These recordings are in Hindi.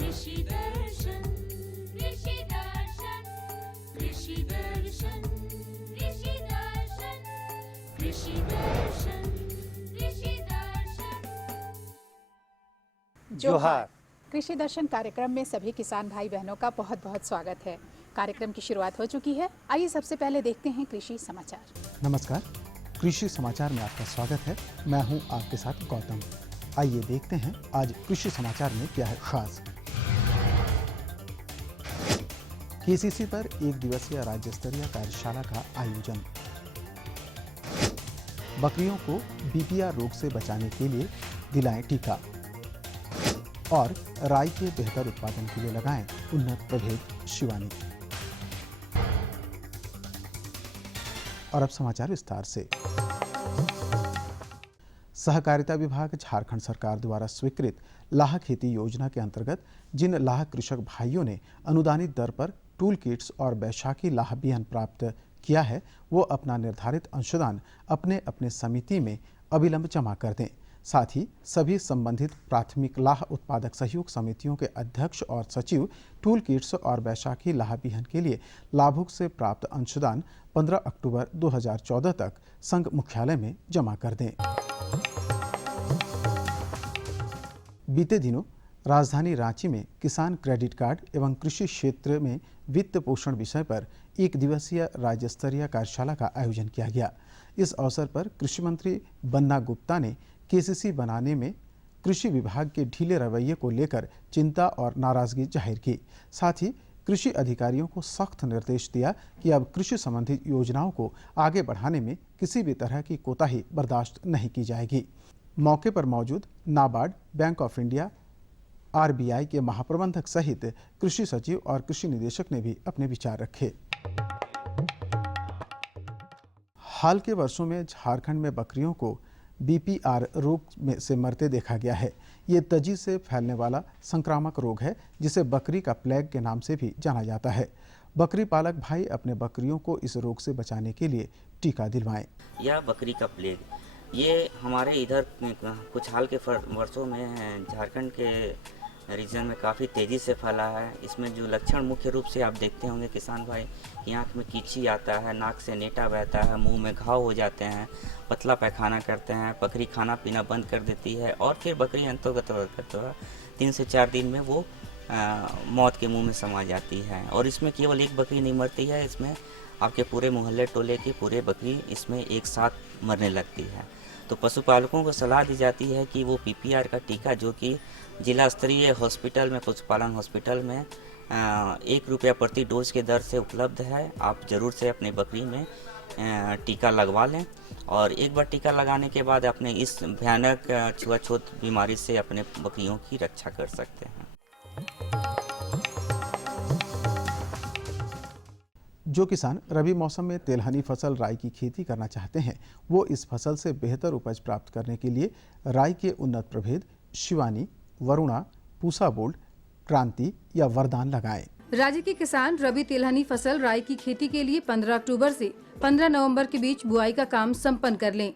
कृषि दर्शन कृषि दर्शन कृषि दर्शन कृषि दर्शन कृषि दर्शन कृषि दर्शन। जोहार। कृषि दर्शन कार्यक्रम में सभी किसान भाई बहनों का बहुत बहुत स्वागत है। कार्यक्रम की शुरुआत हो चुकी है। आइए सबसे पहले देखते हैं कृषि समाचार। नमस्कार, कृषि समाचार में आपका स्वागत है। मैं हूं आपके साथ गौतम। आइए देखते हैं आज कृषि समाचार में क्या है खास। केसीसी पर एक दिवसीय राज्य स्तरीय कार्यशाला का आयोजन। बकरियों को बीपीआर रोग से बचाने के लिए दिलाएं टीका और राई के बेहतर उत्पादन के लिए लगाएं उन्नत प्रभेद शिवानी। और अब समाचार विस्तार से। सहकारिता विभाग झारखंड सरकार द्वारा स्वीकृत लाह खेती योजना के अंतर्गत जिन लाह कृषक भाइयों ने अनुदानित दर पर टूल किट्स और बैशाखी लाह बिहन प्राप्त किया है, वो अपना निर्धारित अंशदान अपने अपने समिति में अविलंब जमा कर दें। साथ ही सभी संबंधित प्राथमिक लाह उत्पादक सहयोग समितियों के अध्यक्ष और सचिव टूल किट्स और बैशाखी लाह बिहन के लिए लाभुक से प्राप्त अंशदान 15 अक्टूबर 2014 तक संघ मुख्यालय में जमा कर दें। बीते दिनों राजधानी रांची में किसान क्रेडिट कार्ड एवं कृषि क्षेत्र में वित्त पोषण विषय पर एक दिवसीय राज्य स्तरीय कार्यशाला का आयोजन किया गया। इस अवसर पर कृषि मंत्री बन्ना गुप्ता ने केसीसी बनाने में कृषि विभाग के ढीले रवैये को लेकर चिंता और नाराजगी जाहिर की। साथ ही कृषि अधिकारियों को सख्त निर्देश दिया कि अब कृषि संबंधित योजनाओं को आगे बढ़ाने में किसी भी तरह की कोताही बर्दाश्त नहीं की जाएगी। मौके पर मौजूद NABARD, bank of India, RBI के महाप्रबंधक सहित कृषि सचिव और कृषि निदेशक ने भी अपने विचार रखे। हाल के वर्षों में झारखंड में बकरियों को बीपीआर रोग से मरते देखा गया है। ये तेजी से फैलने वाला संक्रामक रोग है जिसे बकरी का प्लेग के नाम से भी जाना जाता है। बकरी पालक भाई अपने बकरियों को इस रोग से बचाने के लिए टीका दिलवाएं। यह बकरी का प्लेग ये हमारे इधर कुछ हाल के वर्षों में झारखंड के रीजन में काफ़ी तेज़ी से फैला है। इसमें जो लक्षण मुख्य रूप से आप देखते होंगे किसान भाई कि आँख में कीची आता है, नाक से नेटा बहता है, मुंह में घाव हो जाते हैं, पतला पैखाना करते हैं, बकरी खाना पीना बंद कर देती है और फिर बकरी अंतर्गत 3 से 4 दिन में वो मौत के मुंह में समा जाती है। और इसमें केवल एक बकरी नहीं मरती है, इसमें आपके पूरे मोहल्ले टोले की पूरे बकरी इसमें एक साथ मरने लगती है। तो पशुपालकों को सलाह दी जाती है कि वो पीपीआर का टीका जो कि जिला स्तरीय हॉस्पिटल में, पशुपालन हॉस्पिटल में 1 रुपया प्रति डोज के दर से उपलब्ध है। आप ज़रूर से अपने बकरी में टीका लगवा लें और एक बार टीका लगाने के बाद अपने इस भयानक छुआछूत बीमारी से अपने बकरियों की रक्षा कर सकते हैं। जो किसान रबी मौसम में तेलहनी फसल राई की खेती करना चाहते हैं, वो इस फसल से बेहतर उपज प्राप्त करने के लिए राई के उन्नत प्रभेद शिवानी, वरुणा, पूसा बोल्ड, क्रांति या वरदान लगाएं। राज्य के किसान रबी तिलहनी फसल राई की खेती के लिए 15 अक्टूबर से 15 नवंबर के बीच बुआई का काम संपन्न कर लें।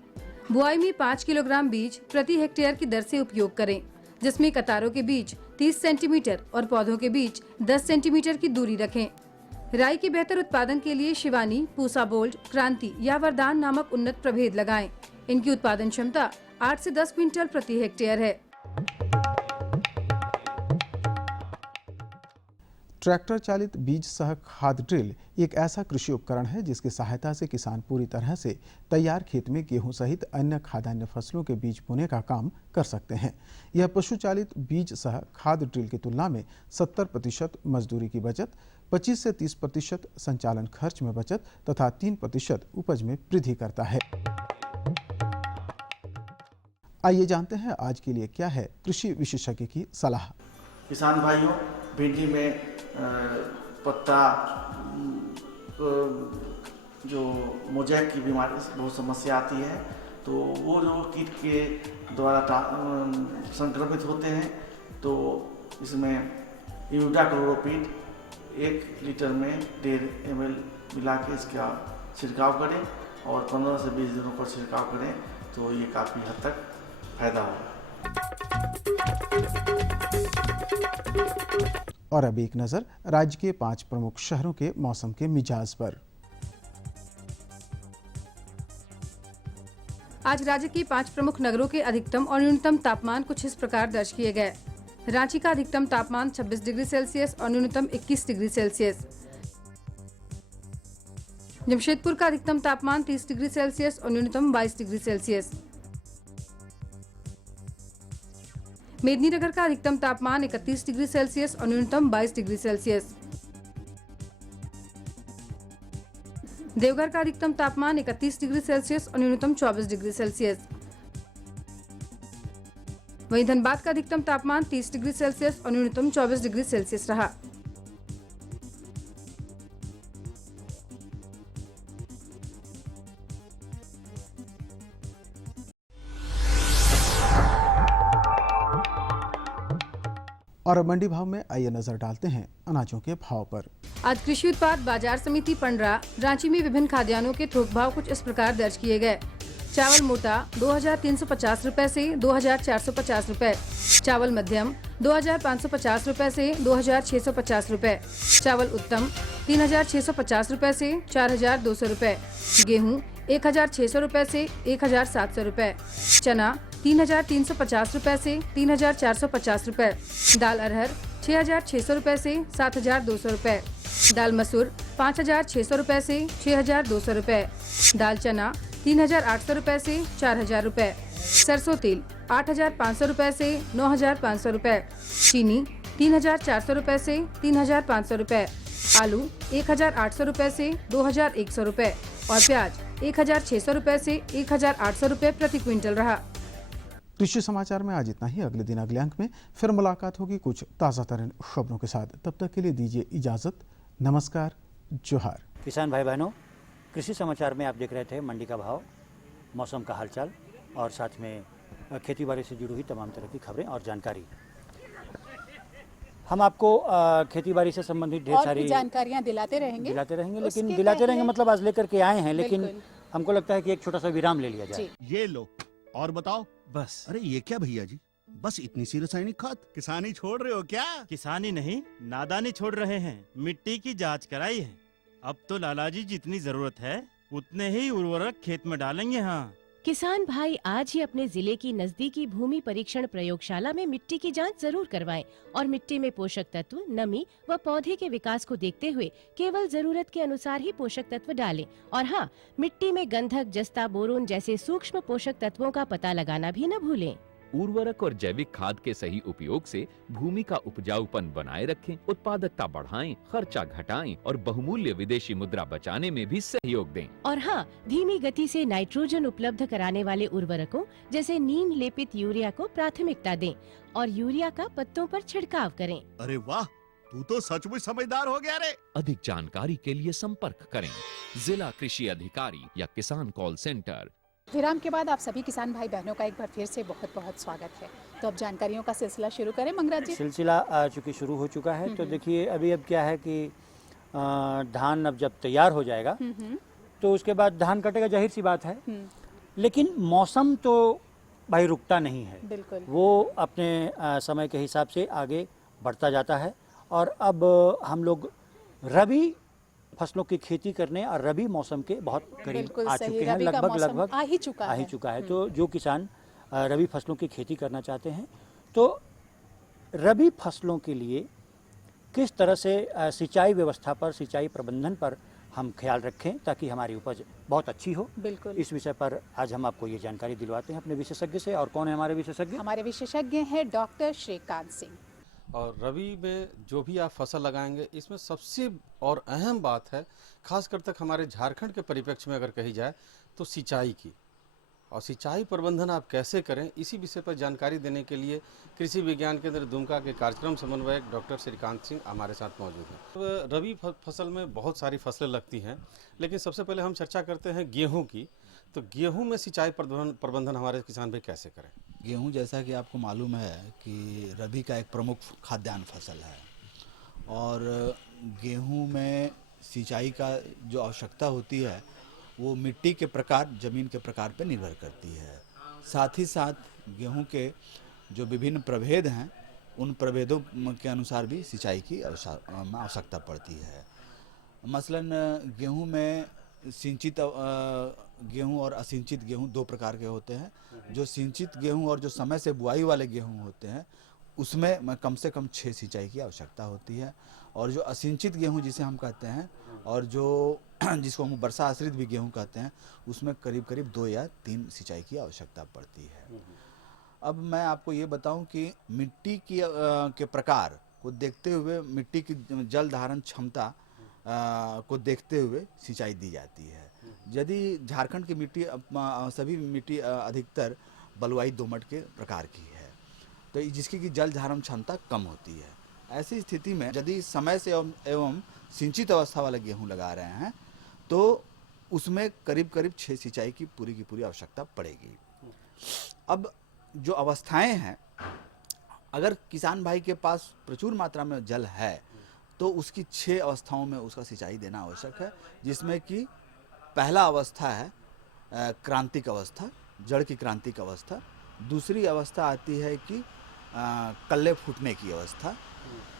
बुआई में 5 किलोग्राम बीज प्रति हेक्टेयर की दर से उपयोग करें, जिसमें कतारों के बीच 30 सेंटीमीटर और पौधों के बीच 10 सेंटीमीटर की दूरी रखें। राई के बेहतर उत्पादन के लिए शिवानी, पूसा बोल्ड, क्रांति या वरदान नामक उन्नत प्रभेद लगाएं। इनकी उत्पादन क्षमता 8 से 10 क्विंटल प्रति हेक्टेयर है। ट्रैक्टर चालित बीज सह खाद ड्रिल एक ऐसा कृषि उपकरण है जिसकी सहायता से किसान पूरी तरह से तैयार खेत में गेहूं सहित अन्य खाद्यान्न फसलों के बीज बोने का काम कर सकते हैं। यह पशु चालित बीज सह खाद ड्रिल की तुलना में 70% मजदूरी की बचत, 25 से 30% संचालन खर्च में बचत तथा 3% उपज में वृद्धि करता है। आइए जानते हैं आज के लिए क्या है कृषि विशेषज्ञ की सलाह। किसान भाइयों, भिंडी में पत्ता जो मोजैक की बीमारी से बहुत समस्या आती है, तो वो जो कीट के द्वारा संक्रमित होते हैं, तो इसमें इमिडाक्लोरोपीड 1 लीटर में 1.5 ml मिला के इसका छिड़काव करें और 15 से 20 दिनों पर छिड़काव करें तो ये काफ़ी हद तक फायदा होगा। और अब एक नज़र राज्य के 5 प्रमुख शहरों के मौसम के मिजाज पर। आज राज्य के 5 प्रमुख नगरों के अधिकतम और न्यूनतम तापमान कुछ इस प्रकार दर्ज किए गए। रांची का अधिकतम तापमान 26 डिग्री सेल्सियस और न्यूनतम 21 डिग्री सेल्सियस। जमशेदपुर का अधिकतम तापमान 30 डिग्री सेल्सियस और न्यूनतम 22 डिग्री सेल्सियस। मेदिनीनगर का अधिकतम तापमान 31 डिग्री सेल्सियस और न्यूनतम 22 डिग्री सेल्सियस। देवघर का अधिकतम तापमान 31 डिग्री सेल्सियस और न्यूनतम 24 डिग्री सेल्सियस। वहीं धनबाद का अधिकतम तापमान 30 डिग्री सेल्सियस और न्यूनतम 24 डिग्री सेल्सियस रहा। और अब मंडी भाव में आइए नजर डालते हैं अनाजों के भाव पर। आज कृषि उत्पाद बाजार समिति पंडरा रांची में विभिन्न खाद्यान्नों के थोक भाव कुछ इस प्रकार दर्ज किए गए। चावल मोटा 2350 रुपए से 2450 रुपए, चावल मध्यम 2550 रुपए से 2650 रुपए, चावल उत्तम 3650 रुपए से 4200 रुपए, गेहूं 1600 रुपए से 1700 रुपए, चना 3350 रुपए से 3450 रुपए, दाल अरहर 6600 रुपए से 7200 रुपए, दाल मसूर 5600 रुपए से 6200 रुपए, दाल चना 3800 रुपए से 4000 रुपए, सरसों तेल 8500 रुपए से 9500 रुपए, चीनी 3400 रुपए से 3500 रुपए, आलू 1800 रुपए से 2100 रुपए और प्याज 1600 रुपए से 1800 रुपए प्रति क्विंटल रहा। कृषि समाचार में आज इतना ही। अगले दिन अगले अंक में फिर मुलाकात होगी कुछ ताज़ा तरीन खबरों के साथ। तब तक के लिए दीजिए इजाज़त। नमस्कार, जोहार। किसान भाई बहनों, कृषि समाचार में आप देख रहे थे मंडी का भाव, मौसम का हालचाल और साथ में खेती बाड़ी से जुड़ी हुई तमाम तरह की खबरें और जानकारी। हम आपको खेती बाड़ी से संबंधित ढेर सारी जानकारियां दिलाते रहेंगे लेकिन दिलाते रहेंगे मतलब आज लेकर के आए हैं, लेकिन हमको लगता है कि एक छोटा सा विराम ले लिया जाए। ये लो और बताओ। बस। अरे ये क्या भैया जी, बस इतनी सी रासायनिक खाद? किसानी छोड़ रहे हो क्या? किसानी नहीं, नादानी छोड़ रहे हैं। मिट्टी की जांच कराई है। अब तो लाला जी जितनी जरूरत है उतने ही उर्वरक खेत में डालेंगे। हाँ, किसान भाई आज ही अपने जिले की नजदीकी भूमि परीक्षण प्रयोगशाला में मिट्टी की जांच जरूर करवाएं और मिट्टी में पोषक तत्व, नमी व पौधे के विकास को देखते हुए केवल जरूरत के अनुसार ही पोषक तत्व डालें। और हाँ, मिट्टी में गंधक, जस्ता, बोरोन जैसे सूक्ष्म पोषक तत्वों का पता लगाना भी न भूलें। उर्वरक और जैविक खाद के सही उपयोग से भूमि का उपजाऊपन बनाए रखें, उत्पादकता बढ़ाएं, खर्चा घटाएं और बहुमूल्य विदेशी मुद्रा बचाने में भी सहयोग दें। और हाँ, धीमी गति से नाइट्रोजन उपलब्ध कराने वाले उर्वरकों जैसे नीम लेपित यूरिया को प्राथमिकता दें और यूरिया का पत्तों पर छिड़काव करें। अरे वाह, तू तो सचमुच समझदार हो गया रे। अधिक जानकारी के लिए संपर्क करें जिला कृषि अधिकारी या किसान कॉल सेंटर। विराम के बाद आप सभी किसान भाई बहनों का एक बार फिर से बहुत बहुत स्वागत है। तो अब जानकारियों का सिलसिला शुरू करें मंगराज जी। सिलसिला चूँकि शुरू हो चुका है तो देखिए अब क्या है कि धान अब जब तैयार हो जाएगा तो उसके बाद धान कटेगा, जाहिर सी बात है। लेकिन मौसम तो भाई रुकता नहीं है, बिल्कुल वो अपने समय के हिसाब से आगे बढ़ता जाता है। और अब हम लोग रबी फसलों की खेती करने और रबी मौसम के बहुत करीब आ चुके हैं, लगभग आ ही चुका है। तो जो किसान रबी फसलों की खेती करना चाहते हैं तो रबी फसलों के लिए किस तरह से सिंचाई व्यवस्था पर, सिंचाई प्रबंधन पर हम ख्याल रखें ताकि हमारी उपज बहुत अच्छी हो। बिल्कुल, इस विषय पर आज हम आपको ये जानकारी दिलवाते हैं अपने विशेषज्ञ से। और कौन है हमारे विशेषज्ञ? हमारे विशेषज्ञ हैं डॉक्टर श्रीकांत सिंह। और रबी में जो भी आप फसल लगाएंगे इसमें सबसे और अहम बात है, खासकर तक हमारे झारखंड के परिप्रेक्ष्य में अगर कही जाए तो सिंचाई की, और सिंचाई प्रबंधन आप कैसे करें, इसी विषय पर जानकारी देने के लिए कृषि विज्ञान केंद्र दुमका के कार्यक्रम समन्वयक डॉक्टर श्रीकांत सिंह हमारे साथ मौजूद हैं। रबी फसल में बहुत सारी फसलें लगती हैं, लेकिन सबसे पहले हम चर्चा करते हैं गेहूँ की। तो गेहूं में सिंचाई प्रबंधन हमारे किसान भाई कैसे करें? गेहूं जैसा कि आपको मालूम है कि रबी का एक प्रमुख खाद्यान्न फसल है और गेहूं में सिंचाई का जो आवश्यकता होती है वो मिट्टी के प्रकार, ज़मीन के प्रकार पर निर्भर करती है। साथ ही साथ गेहूं के जो विभिन्न प्रभेद हैं उन प्रभेदों के अनुसार भी सिंचाई की आवश्यकता पड़ती है। मसलन गेहूं में सिंचित गेहूं और असिंचित गेहूं दो प्रकार के होते हैं। जो सिंचित गेहूं और जो समय से बुआई वाले गेहूं होते हैं उसमें कम से कम 6 सिंचाई की आवश्यकता होती है, और जो असिंचित गेहूं जिसे हम कहते हैं और जो जिसको हम वर्षा आश्रित भी गेहूं कहते हैं उसमें करीब करीब 2 या 3 सिंचाई की आवश्यकता पड़ती है। अब मैं आपको ये बताऊं कि मिट्टी की के प्रकार को देखते हुए, मिट्टी की जल धारण क्षमता को देखते हुए सिंचाई दी जाती है। यदि झारखंड की मिट्टी सभी मिट्टी अधिकतर बलुआई दोमट के प्रकार की है, तो जिसकी की जल धारण क्षमता कम होती है। ऐसी स्थिति में यदि समय से एवं सिंचित अवस्था वाले गेहूं लगा रहे हैं तो उसमें करीब करीब 6 सिंचाई की पूरी आवश्यकता पड़ेगी। अब जो अवस्थाएं हैं, अगर किसान भाई के पास प्रचुर मात्रा में जल है तो उसकी 6 अवस्थाओं में उसका सिंचाई देना आवश्यक है, जिसमें कि पहला अवस्था है क्रांतिक अवस्था, जड़ की क्रांतिक अवस्था। दूसरी अवस्था आती है कि कल्ले फूटने की अवस्था।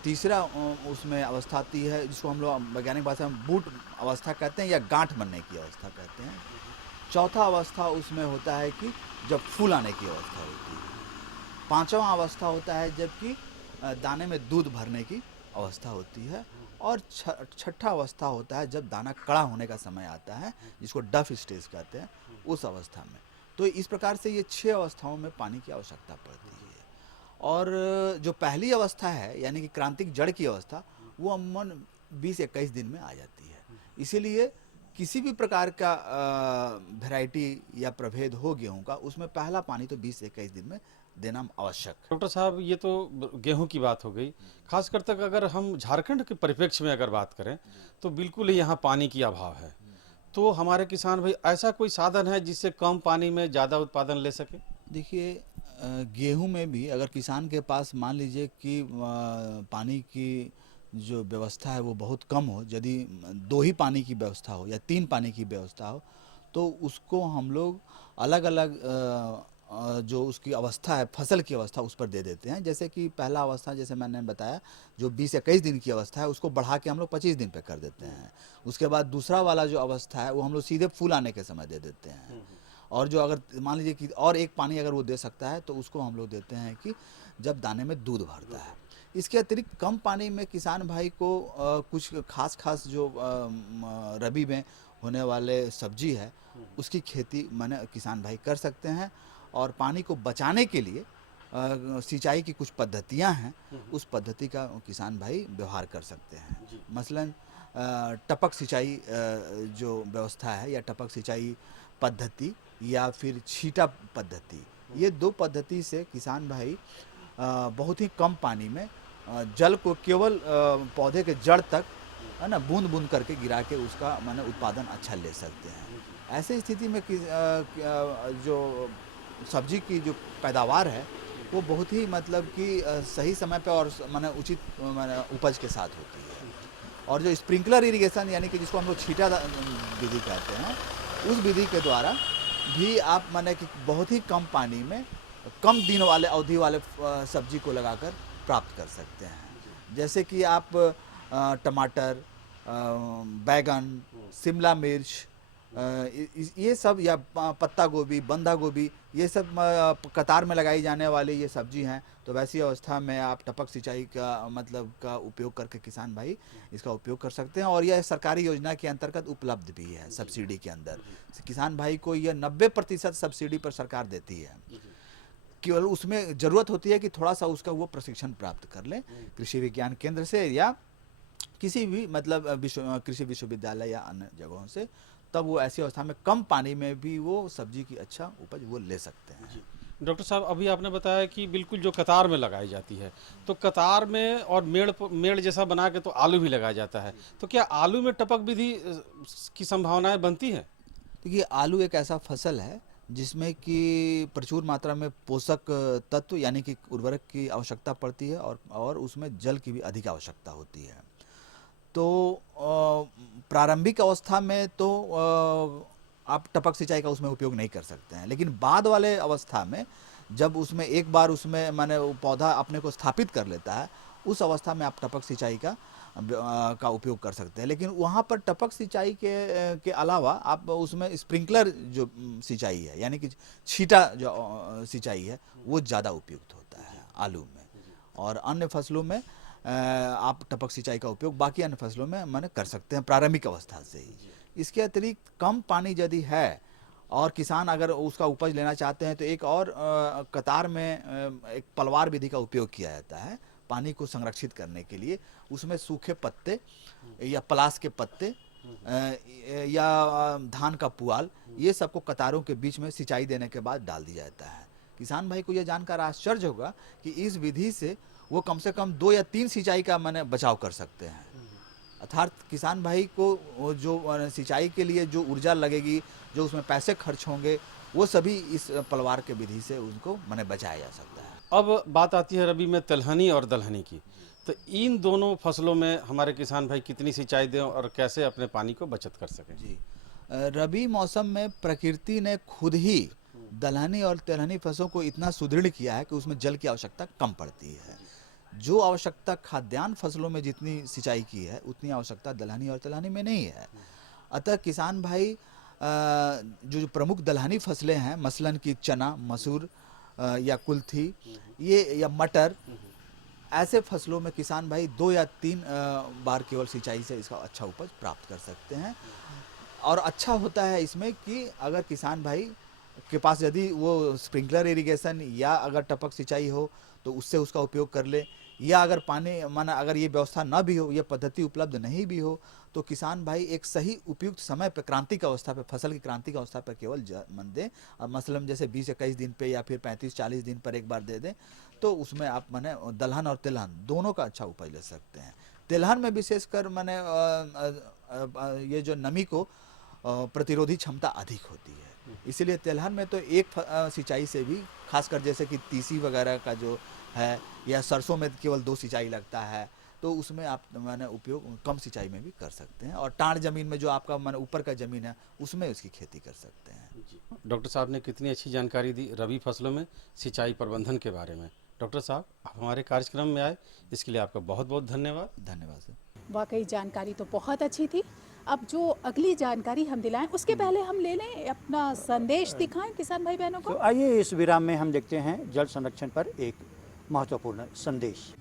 तीसरा उसमें अवस्था आती है जिसको हम लोग वैज्ञानिक भाषा में बूट अवस्था कहते हैं या गांठ बनने की अवस्था कहते हैं। चौथा अवस्था उसमें होता है कि जब फूल आने की अवस्था होती है। पांचवा अवस्था होता है जबकि दाने में दूध भरने की अवस्था होती है, और छठा अवस्था होता है जब दाना कड़ा होने का समय आता है, जिसको डफ स्टेज कहते हैं, उस अवस्था में। तो इस प्रकार से ये 6 अवस्थाओं में पानी की आवश्यकता पड़ती है। और जो पहली अवस्था है यानी कि क्रांतिक जड़ की अवस्था, वो अमूमन 20-21 दिन में आ जाती है। इसीलिए किसी भी प्रकार का वैरायटी या प्रभेद हो गेहूं का, उसमें पहला पानी तो 20 से 21 दिन में देना आवश्यक है। डॉक्टर साहब, ये तो गेहूं की बात हो गई। खासकर तक अगर हम झारखंड के परिप्रेक्ष्य में अगर बात करें तो बिल्कुल ही यहाँ पानी की अभाव है। तो हमारे किसान भाई, ऐसा कोई साधन है जिससे कम पानी में ज़्यादा उत्पादन ले सके? देखिए, गेहूं में भी अगर किसान के पास मान लीजिए कि पानी की जो व्यवस्था है वो बहुत कम हो, यदि 2 ही पानी की व्यवस्था हो या 3 पानी की व्यवस्था हो, तो उसको हम लोग अलग अलग जो उसकी अवस्था है, फसल की अवस्था, उस पर दे देते हैं। जैसे कि पहला अवस्था, जैसे मैंने बताया, जो 20-21 दिन की अवस्था है, उसको बढ़ा के हम लोग 25 दिन पे कर देते हैं। उसके बाद दूसरा वाला जो अवस्था है वो हम लोग सीधे फूल आने के समय दे देते हैं। और जो अगर मान लीजिए कि और 1 पानी अगर वो दे सकता है तो उसको हम लोग देते हैं कि जब दाने में दूध भरता है। इसके अतिरिक्त कम पानी में किसान भाई को कुछ खास जो रबी में होने वाले सब्जी है उसकी खेती माने किसान भाई कर सकते हैं। और पानी को बचाने के लिए सिंचाई की कुछ पद्धतियां हैं, उस पद्धति का किसान भाई व्यवहार कर सकते हैं। मसलन टपक सिंचाई जो व्यवस्था है या टपक सिंचाई पद्धति या फिर छींटा पद्धति, ये 2 पद्धति से किसान भाई बहुत ही कम पानी में जल को केवल पौधे के जड़ तक, है ना, बूंद बूंद करके गिरा के उसका माने उत्पादन अच्छा ले सकते हैं। ऐसे स्थिति में जो सब्जी की जो पैदावार है वो बहुत ही मतलब कि सही समय पे और माने उचित माने उपज के साथ होती है। और जो स्प्रिंकलर इरिगेशन यानी कि जिसको हम लोग छींटा विधि कहते हैं, उस विधि के द्वारा भी आप माने कि बहुत ही कम पानी में कम दिन वाले अवधि वाले सब्जी को लगाकर प्राप्त कर सकते हैं। जैसे कि आप टमाटर, बैगन, शिमला मिर्च, ये सब, या पत्ता गोभी, बंधा गोभी, ये सब कतार में लगाई जाने वाली ये सब्जी हैं। तो वैसी अवस्था में आप टपक सिंचाई का मतलब का उपयोग करके किसान भाई इसका उपयोग कर सकते हैं। और यह सरकारी योजना के अंतर्गत उपलब्ध भी है। सब्सिडी के अंदर किसान भाई को यह 90% सब्सिडी पर सरकार देती है। केवल उसमें ज़रूरत होती है कि थोड़ा सा उसका वो प्रशिक्षण प्राप्त कर लें कृषि विज्ञान केंद्र से या किसी भी मतलब कृषि विश्वविद्यालय या अन्य जगहों से, तब वो ऐसी अवस्था में कम पानी में भी वो सब्जी की अच्छा उपज वो ले सकते हैं। डॉक्टर साहब, अभी आपने बताया कि बिल्कुल जो कतार में लगाई जाती है, तो कतार में और मेड़ जैसा बना के तो आलू भी लगाया जाता है, तो क्या आलू में टपक विधि की संभावनाएं बनती है? देखिए, आलू एक ऐसा फसल है जिसमें कि प्रचुर मात्रा में पोषक तत्व यानी कि उर्वरक की आवश्यकता पड़ती है और उसमें जल की भी अधिक आवश्यकता होती है। तो प्रारंभिक अवस्था में तो आप टपक सिंचाई का उसमें उपयोग नहीं कर सकते हैं, लेकिन बाद वाले अवस्था में जब उसमें एक बार उसमें माने वो पौधा अपने को स्थापित कर लेता है, उस अवस्था में आप टपक सिंचाई का उपयोग कर सकते हैं। लेकिन वहाँ पर टपक सिंचाई के अलावा आप उसमें स्प्रिंकलर जो सिंचाई है, यानी कि छींटा जो सिंचाई है, वो ज़्यादा उपयुक्त होता है आलू में। और अन्य फसलों में आप टपक सिंचाई का उपयोग बाकी अन्य फसलों में माने कर सकते हैं प्रारंभिक अवस्था से ही। इसके अतिरिक्त कम पानी यदि है और किसान अगर उसका उपज लेना चाहते हैं तो एक और कतार में एक पलवार विधि का उपयोग किया जाता है पानी को संरक्षित करने के लिए। उसमें सूखे पत्ते या पलास के पत्ते या धान का पुआल, ये सबको कतारों के बीच में सिंचाई देने के बाद डाल दिया जाता है। किसान भाई को यह जानकर आश्चर्य होगा कि इस विधि से वो कम से कम 2 या 3 सिंचाई का माने बचाव कर सकते हैं। अर्थात किसान भाई को जो सिंचाई के लिए जो ऊर्जा लगेगी, जो उसमें पैसे खर्च होंगे, वो सभी इस पलवार के विधि से उनको माने बचाया जा सकता है। अब बात आती है रबी में तिलहनी और दलहनी की, तो इन दोनों फसलों में हमारे किसान भाई कितनी सिंचाई दें और कैसे अपने पानी को बचत कर सकें? जी, रबी मौसम में प्रकृति ने खुद ही दलहनी और तिलहनी फसलों को इतना सुदृढ़ किया है कि उसमें जल की आवश्यकता कम पड़ती है। जो आवश्यकता खाद्यान्न फसलों में जितनी सिंचाई की है, उतनी आवश्यकता दलहनी और तिलहनी में नहीं है। अतः किसान भाई जो प्रमुख दलहनी फसलें हैं, मसलन की चना, मसूर या कुल्थी, ये या मटर, ऐसे फसलों में किसान भाई 2 या 3 बार केवल सिंचाई से इसका अच्छा उपज प्राप्त कर सकते हैं। और अच्छा होता है इसमें कि अगर किसान भाई के पास यदि वो स्प्रिंकलर इरिगेशन या अगर टपक सिंचाई हो तो उससे उसका उपयोग कर ले, या अगर पानी माना अगर ये व्यवस्था ना भी हो, ये पद्धति उपलब्ध नहीं भी हो, तो किसान भाई एक सही उपयुक्त समय पर क्रांतिक अवस्था पर, फसल की क्रांतिक अवस्था पर केवल मन दें। अब मसलन जैसे 20-21 दिन पे या फिर 35-40 दिन पर एक बार दे दें, तो उसमें आप माने दलहन और तिलहन दोनों का अच्छा उपज ले सकते हैं। तिलहन में विशेषकर माने ये जो नमी को प्रतिरोधी क्षमता अधिक होती है, इसीलिए तिलहन में तो एक सिंचाई से भी, खासकर जैसे कि तीसी वगैरह का जो है या सरसों में केवल 2 सिंचाई लगता है, तो उसमें आप माने उपयोग कम सिंचाई में भी कर सकते हैं। और टाण जमीन में जो आपका माने ऊपर का जमीन है, उसमें उसकी खेती कर सकते हैं। डॉक्टर साहब ने कितनी अच्छी जानकारी दी रबी फसलों में सिंचाई प्रबंधन के बारे में। डॉक्टर साहब, आप हमारे कार्यक्रम में आए, इसके लिए आपका बहुत बहुत धन्यवाद। धन्यवाद सर। वाकई जानकारी तो बहुत अच्छी थी। अब जो अगली जानकारी हम दिलाएं, उसके पहले हम ले लें अपना संदेश दिखाएं किसान भाई बहनों को। तो आइए इस विराम में हम देखते हैं जल संरक्षण पर एक महत्वपूर्ण संदेश।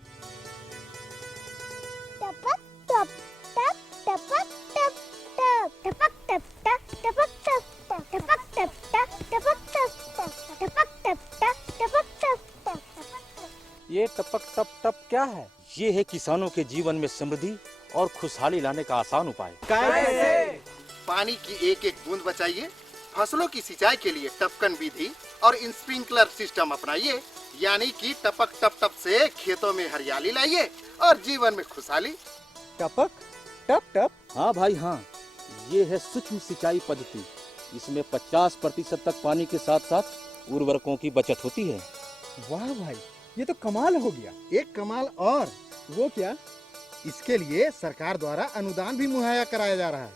टपक टप टप टपक टप टप टपक टप टप टपक टप टपक टप टप टपक टप टपक टप टप टपक टप। ये टपक टप टप क्या है? ये है किसानों के जीवन में समृद्धि और खुशहाली लाने का आसान उपाय। कैसे? पानी की एक एक बूंद बचाइए, फसलों की सिंचाई के लिए टपकन विधि और स्प्रिंकलर सिस्टम अपनाइए, यानी कि टपक टप टप से खेतों में हरियाली लाइए और जीवन में खुशहाली। टपक टप टप? हाँ भाई हाँ, ये है सूक्ष्म सिंचाई पद्धति। इसमें 50% तक पानी के साथ साथ उर्वरकों की बचत होती है। वाह भाई, ये तो कमाल हो गया। एक कमाल और, वो क्या? इसके लिए सरकार द्वारा अनुदान भी मुहैया कराया जा रहा है,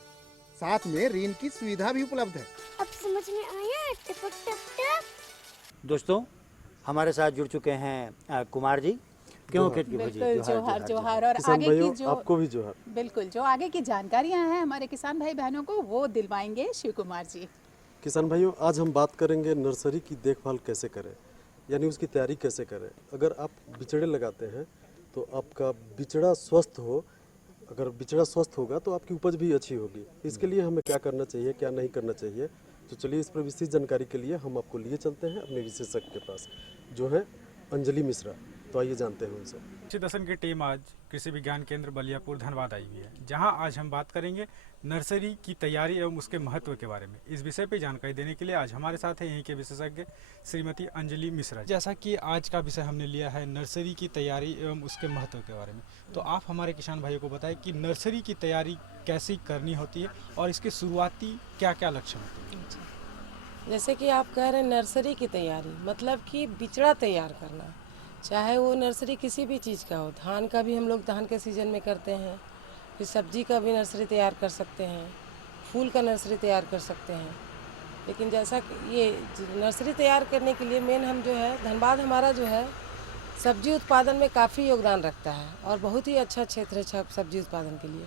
साथ में ऋण की सुविधा भी उपलब्ध है। अब समझ में आया टपक टप टप। दोस्तों, हमारे साथ जुड़ चुके हैं कुमार जी। क्यों खेत की बिल्कुल, जोहार जोहार। और आगे की जो आपको भी जोहार। बिल्कुल, जो आगे की जानकारियां हैं हमारे किसान भाई बहनों को, वो दिलवाएंगे शिव कुमार जी। किसान भाइयों, आज हम बात करेंगे नर्सरी की देखभाल कैसे करें, यानी उसकी तैयारी कैसे करें। अगर आप बिचड़े लगाते हैं तो आपका बिचड़ा स्वस्थ हो, अगर बिचड़ा स्वस्थ होगा तो आपकी उपज भी अच्छी होगी। इसके लिए हमें क्या करना चाहिए, क्या नहीं करना चाहिए, तो चलिए इस पर विशेष जानकारी के लिए हम आपको लिए चलते हैं अपने विशेषज्ञ के पास, जो है अंजलि मिश्रा। तो आइए जानते हैं उनसे। कृषि दर्शन की टीम आज कृषि विज्ञान केंद्र बलियापुर धनबाद आई हुई है, जहां आज हम बात करेंगे नर्सरी की तैयारी एवं उसके महत्व के बारे में। इस विषय पर जानकारी देने के लिए आज हमारे साथ है यहीं के विशेषज्ञ श्रीमती अंजलि मिश्रा। जैसा कि आज का विषय हमने लिया है नर्सरी की तैयारी एवं उसके महत्व के बारे में, तो आप हमारे किसान भाइयों को बताएं कि नर्सरी की तैयारी कैसी करनी होती है और इसके शुरुआती क्या क्या लक्षण होते हैं। जैसे कि आप कह रहे हैं नर्सरी की तैयारी, मतलब कि बिचड़ा तैयार करना, चाहे वो नर्सरी किसी भी चीज़ का हो। धान का भी हम लोग धान के सीजन में करते हैं, फिर सब्जी का भी नर्सरी तैयार कर सकते हैं, फूल का नर्सरी तैयार कर सकते हैं, लेकिन जैसा कि ये नर्सरी तैयार करने के लिए मेन हम जो है धनबाद हमारा जो है सब्जी उत्पादन में काफ़ी योगदान रखता है और बहुत ही अच्छा क्षेत्र है सब्जी उत्पादन के लिए।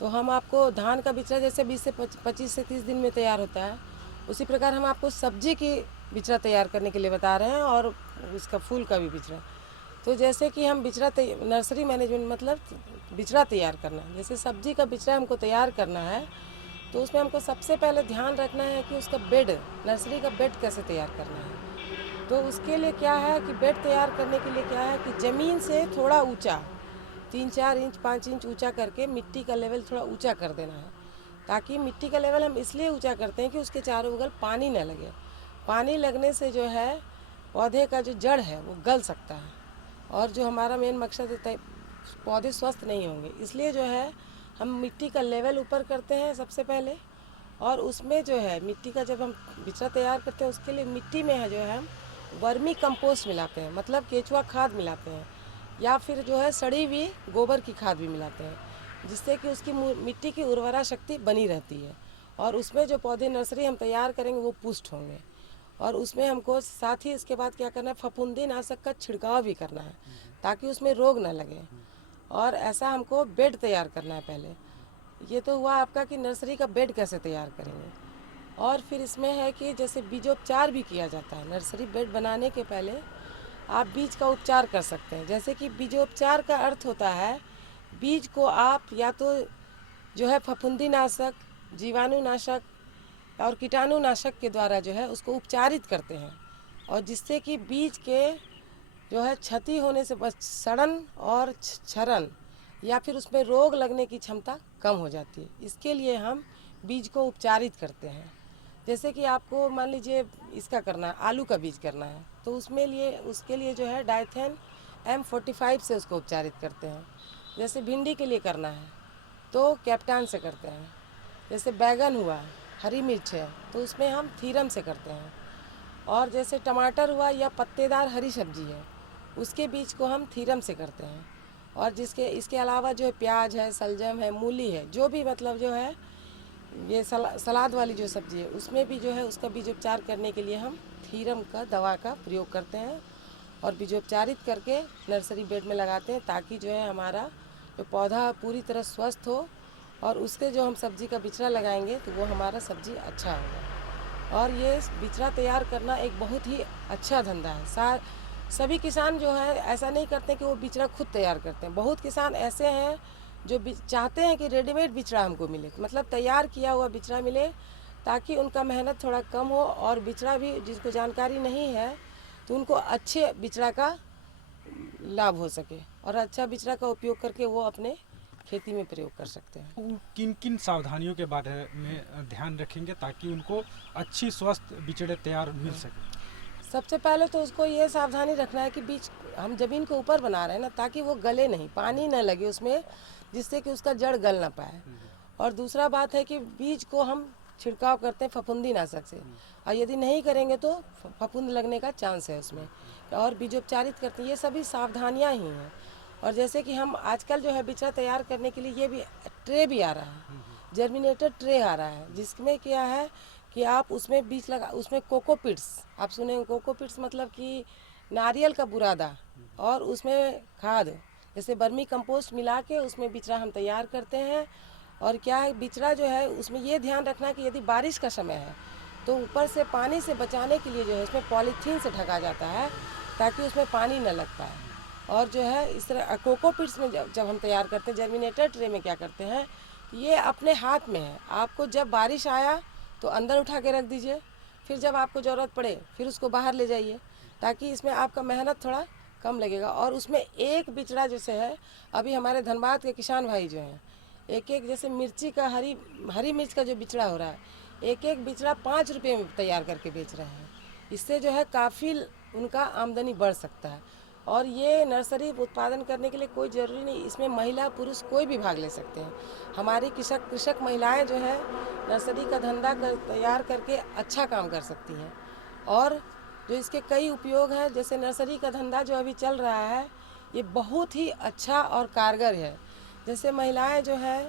तो हम आपको धान का बिचड़ा जैसे 20 से 25 से 30 दिन में तैयार होता है, उसी प्रकार हम आपको सब्जी की बिचड़ा तैयार करने के लिए बता रहे हैं और उसका फूल का भी बिचड़ा। तो जैसे कि हम बिचड़ा नर्सरी मैनेजमेंट मतलब बिचड़ा तैयार करना, जैसे सब्जी का बिचड़ा हमको तैयार करना है तो उसमें हमको सबसे पहले ध्यान रखना है कि उसका बेड, नर्सरी का बेड कैसे तैयार करना है। तो उसके लिए क्या है कि बेड तैयार करने के लिए क्या है कि ज़मीन से थोड़ा ऊंचा 3-4 इंच 5 इंच ऊंचा करके मिट्टी का लेवल थोड़ा ऊंचा कर देना है, ताकि मिट्टी का लेवल हम इसलिए ऊंचा करते हैं कि उसके चारों बगल पानी न लगे। पानी लगने से जो है पौधे का जो जड़ है वो गल सकता है और जो हमारा मेन मकसद है पौधे स्वस्थ नहीं होंगे, इसलिए जो है हम मिट्टी का लेवल ऊपर करते हैं सबसे पहले। और उसमें जो है मिट्टी का जब हम बिचड़ा तैयार करते हैं उसके लिए मिट्टी में है जो है हम वर्मी कंपोस्ट मिलाते हैं, मतलब केचुआ खाद मिलाते हैं या फिर जो है सड़ी हुई गोबर की खाद भी मिलाते हैं, जिससे कि उसकी मिट्टी की उर्वरा शक्ति बनी रहती है और उसमें जो पौधे नर्सरी हम तैयार करेंगे वो पुष्ट होंगे। और उसमें हमको साथ ही इसके बाद क्या करना है, फफूंदी नाशक का छिड़काव भी करना है ताकि उसमें रोग ना लगे। और ऐसा हमको बेड तैयार करना है पहले। ये तो हुआ आपका कि नर्सरी का बेड कैसे तैयार करेंगे। और फिर इसमें है कि जैसे बीजोपचार भी किया जाता है। नर्सरी बेड बनाने के पहले आप बीज का उपचार कर सकते हैं। जैसे कि बीजोपचार का अर्थ होता है बीज को आप या तो जो है फफूंदी नाशक, जीवाणुनाशक और कीटाणुनाशक के द्वारा जो है उसको उपचारित करते हैं और जिससे कि बीज के जो है क्षति होने से बच सड़न और क्षरण या फिर उसमें रोग लगने की क्षमता कम हो जाती है। इसके लिए हम बीज को उपचारित करते हैं। जैसे कि आपको मान लीजिए इसका करना है, आलू का बीज करना है, तो उसके लिए जो है डाइथेन M45 से उसको उपचारित करते हैं। जैसे भिंडी के लिए करना है तो कैप्टान से करते हैं। जैसे बैगन हुआ, हरी मिर्च है तो उसमें हम थीरम से करते हैं। और जैसे टमाटर हुआ या पत्तेदार हरी सब्जी है उसके बीज को हम थीरम से करते हैं। और इसके अलावा जो है प्याज है, सलजम है, मूली है, जो भी मतलब जो है ये सलाद वाली जो सब्जी है उसमें भी जो है उसका बीजोपचार करने के लिए हम थीरम का दवा का प्रयोग करते हैं और बीजोपचारित करके नर्सरी बेड में लगाते हैं ताकि जो है हमारा जो पौधा पूरी तरह स्वस्थ हो और उसके जो हम सब्जी का बिचड़ा लगाएंगे तो वो हमारा सब्जी अच्छा होगा। और ये बिचड़ा तैयार करना एक बहुत ही अच्छा धंधा है। सभी किसान जो है ऐसा नहीं करते कि वो बिचड़ा खुद तैयार करते हैं। बहुत किसान ऐसे हैं जो चाहते हैं कि रेडीमेड बिचड़ा हमको मिले, मतलब तैयार किया हुआ बिचड़ा मिले ताकि उनका मेहनत थोड़ा कम हो और बिचड़ा भी जिसको जानकारी नहीं है तो उनको अच्छे बिचड़ा का लाभ हो सके और अच्छा बिचड़ा का उपयोग करके वो अपने खेती में प्रयोग कर सकते हैं। किन किन सावधानियों के बारे में ध्यान रखेंगे ताकि उनको अच्छी स्वस्थ बिचड़े तैयार मिल सके? सबसे पहले तो उसको ये सावधानी रखना है कि बीज हम ज़मीन के ऊपर बना रहे हैं ना, ताकि वो गले नहीं, पानी न लगे उसमें, जिससे कि उसका जड़ गल ना पाए। और दूसरा बात है कि बीज को हम छिड़काव करते हैं फफूंदी नाशक से और यदि नहीं करेंगे तो फफूंद लगने का चांस है उसमें। और बीजोपचारित करते हैं, ये सभी सावधानियाँ ही हैं। और जैसे कि हम आजकल जो है बिचड़ा तैयार करने के लिए ये भी ट्रे भी आ रहा है, जर्मिनेटर ट्रे आ रहा है, जिसमें क्या है कि आप उसमें बीज लगा, उसमें कोकोपिट्स, आप सुने कोकोपिट्स मतलब कि नारियल का बुरादा और उसमें खाद जैसे वर्मी कंपोस्ट मिला के उसमें बिचड़ा हम तैयार करते हैं। और क्या है बिचड़ा जो है उसमें ये ध्यान रखना कि यदि बारिश का समय है तो ऊपर से पानी से बचाने के लिए जो है उसमें पॉलीथीन से ढका जाता है ताकि उसमें पानी न लग पाए। और जो है इस तरह कोकोपिट्स में जब हम तैयार करते हैं, जर्मिनेटर ट्रे में क्या करते हैं, ये अपने हाथ में है, आपको जब बारिश आया तो अंदर उठा के रख दीजिए, फिर जब आपको ज़रूरत पड़े फिर उसको बाहर ले जाइए, ताकि इसमें आपका मेहनत थोड़ा कम लगेगा। और उसमें एक बिचड़ा जैसे है, अभी हमारे धनबाद के किसान भाई जो हैं एक जैसे मिर्ची का हरी मिर्च का जो बिचड़ा हो रहा है, एक बिचड़ा 5 रुपये में तैयार करके बेच रहे हैं। इससे जो है काफ़ी उनका आमदनी बढ़ सकता है। और ये नर्सरी उत्पादन करने के लिए कोई ज़रूरी नहीं, इसमें महिला पुरुष कोई भी भाग ले सकते हैं। हमारी कृषक महिलाएं जो है नर्सरी का धंधा तैयार करके अच्छा काम कर सकती हैं। और जो इसके कई उपयोग हैं, जैसे नर्सरी का धंधा जो अभी चल रहा है ये बहुत ही अच्छा और कारगर है। जैसे महिलाएं जो है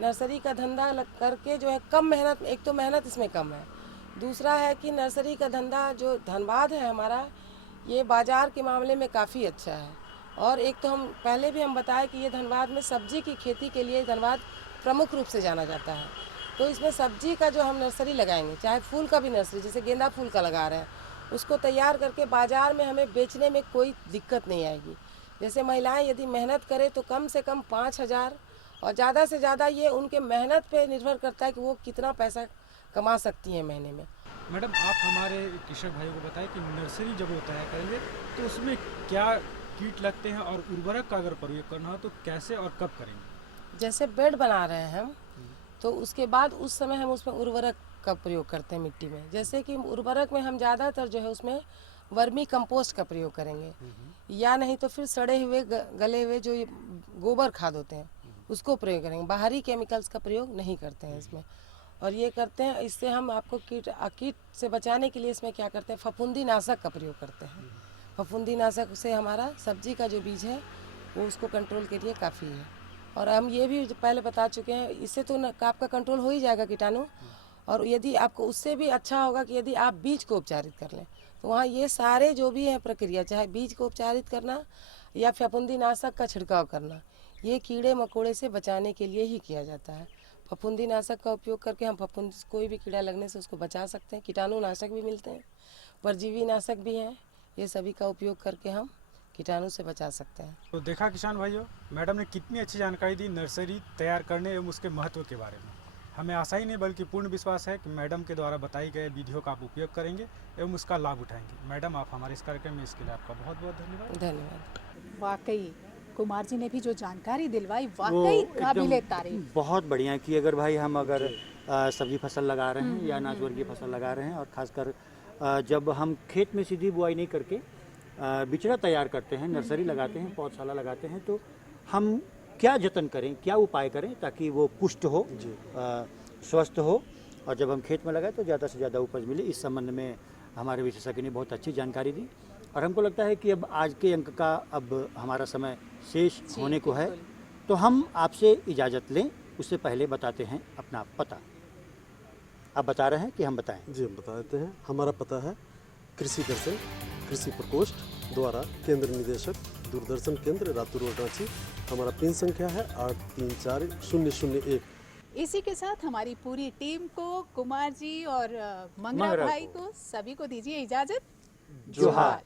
नर्सरी का धंधा करके जो है कम मेहनत, एक तो मेहनत इसमें कम है, दूसरा है कि नर्सरी का धंधा जो धनबाद है हमारा, ये बाज़ार के मामले में काफ़ी अच्छा है। और एक तो हम पहले भी हम बताए कि ये धनबाद में सब्जी की खेती के लिए धनबाद प्रमुख रूप से जाना जाता है। तो इसमें सब्जी का जो हम नर्सरी लगाएंगे, चाहे फूल का भी नर्सरी, जैसे गेंदा फूल का लगा रहे हैं, उसको तैयार करके बाज़ार में हमें बेचने में कोई दिक्कत नहीं आएगी। जैसे महिलाएं यदि मेहनत करें तो कम से कम 5,000 और ज़्यादा से ज़्यादा ये उनके मेहनत पे निर्भर करता है कि वो कितना पैसा कमा सकती हैं महीने में। मैडम, आप हमारे कृषक भाइयों को बताएं कि नर्सरी जब वो तैयार करेंगे तो उसमें क्या कीट लगते हैं और उर्वरक का अगर प्रयोग करना हो तो कैसे और कब करेंगे? जैसे बेड बना रहे हैं हम, तो उसके बाद उस समय हम उसमें उर्वरक का प्रयोग करते हैं मिट्टी में। जैसे कि उर्वरक में हम ज़्यादातर जो है उसमें वर्मी कंपोस्ट का प्रयोग करेंगे, या नहीं तो फिर सड़े हुए गले हुए जो गोबर खाद होते हैं उसको प्रयोग करेंगे। बाहरी केमिकल्स का प्रयोग नहीं करते हैं इसमें। और ये करते हैं, इससे हम आपको कीट से बचाने के लिए इसमें क्या करते हैं, फफूंदी नाशक का प्रयोग करते हैं। फफूंदी नाशक से हमारा सब्जी का जो बीज है वो उसको कंट्रोल के लिए काफ़ी है। और हम ये भी पहले बता चुके हैं, इससे तो आपका कंट्रोल हो ही जाएगा कीटाणु। और यदि आपको उससे भी अच्छा होगा कि यदि आप बीज को उपचारित कर लें, तो वहाँ ये सारे जो भी है प्रक्रिया, चाहे बीज को उपचारित करना या फफूंदी नाशक का छिड़काव करना, ये कीड़े मकोड़े से बचाने के लिए ही किया जाता है। फफूंदी नाशक का उपयोग करके हम कोई भी कीड़ा लगने से उसको बचा सकते हैं। कीटाणु नाशक भी मिलते हैं, परजीवी नाशक भी हैं, ये सभी का उपयोग करके हम कीटाणु से बचा सकते हैं। तो देखा किसान भाइयों, मैडम ने कितनी अच्छी जानकारी दी नर्सरी तैयार करने एवं उसके महत्व के बारे में। हमें आशा ही नहीं बल्कि पूर्ण विश्वास है कि मैडम के द्वारा बताई गए विधियों का आप उपयोग करेंगे एवं उसका लाभ उठाएंगे। मैडम, आप हमारे इस कार्यक्रम में इसके लिए आपका बहुत बहुत धन्यवाद। धन्यवाद। वाकई कुमार जी ने भी जो जानकारी दिलवाई वाकई काबिले तारीफ। बहुत बढ़िया कि अगर सब्जी फसल लगा रहे हैं या अनाज वर्गीय फसल लगा रहे हैं, और खासकर जब हम खेत में सीधी बुआई नहीं करके बिचड़ा तैयार करते हैं, नर्सरी लगाते हैं, पौधशाला लगाते हैं, तो हम क्या जतन करें, क्या उपाय करें ताकि वो पुष्ट हो, स्वस्थ हो, और जब हम खेत में लगाएं तो ज़्यादा से ज़्यादा उपज मिले। इस संबंध में हमारे विशेषज्ञ ने बहुत अच्छी जानकारी दी। और हमको लगता है कि अब आज के अंक का अब हमारा समय शेष होने को है, तो हम आपसे इजाज़त लें। उससे पहले बताते हैं अपना पता। आप बता रहे हैं कि हम बताएं? जी, हम बता देते हैं। हमारा पता है कृषि दर्शन, कृषि प्रकोष्ठ द्वारा केंद्र निदेशक, दूरदर्शन केंद्र, रातू रोड, रांची। हमारा पिन संख्या है 834001। इसी के साथ हमारी पूरी टीम को, कुमार जी और मंगरा भाई को, सभी को दीजिए इजाजत। जोहार।